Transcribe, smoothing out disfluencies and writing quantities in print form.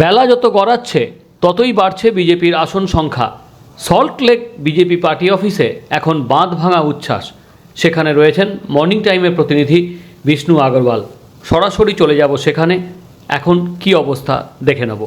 বেলা যত গড়াচ্ছে ততই বাড়ছে বিজেপির আসন সংখ্যা। সল্টলেক বিজেপি পার্টি অফিসে এখন বাঁধ ভাঙা উচ্ছ্বাস। সেখানে রয়েছেন মর্নিং টাইমের প্রতিনিধি বিষ্ণু আগরওয়াল। সরাসরি চলে যাব সেখানে। এখন কি অবস্থা দেখে নেব।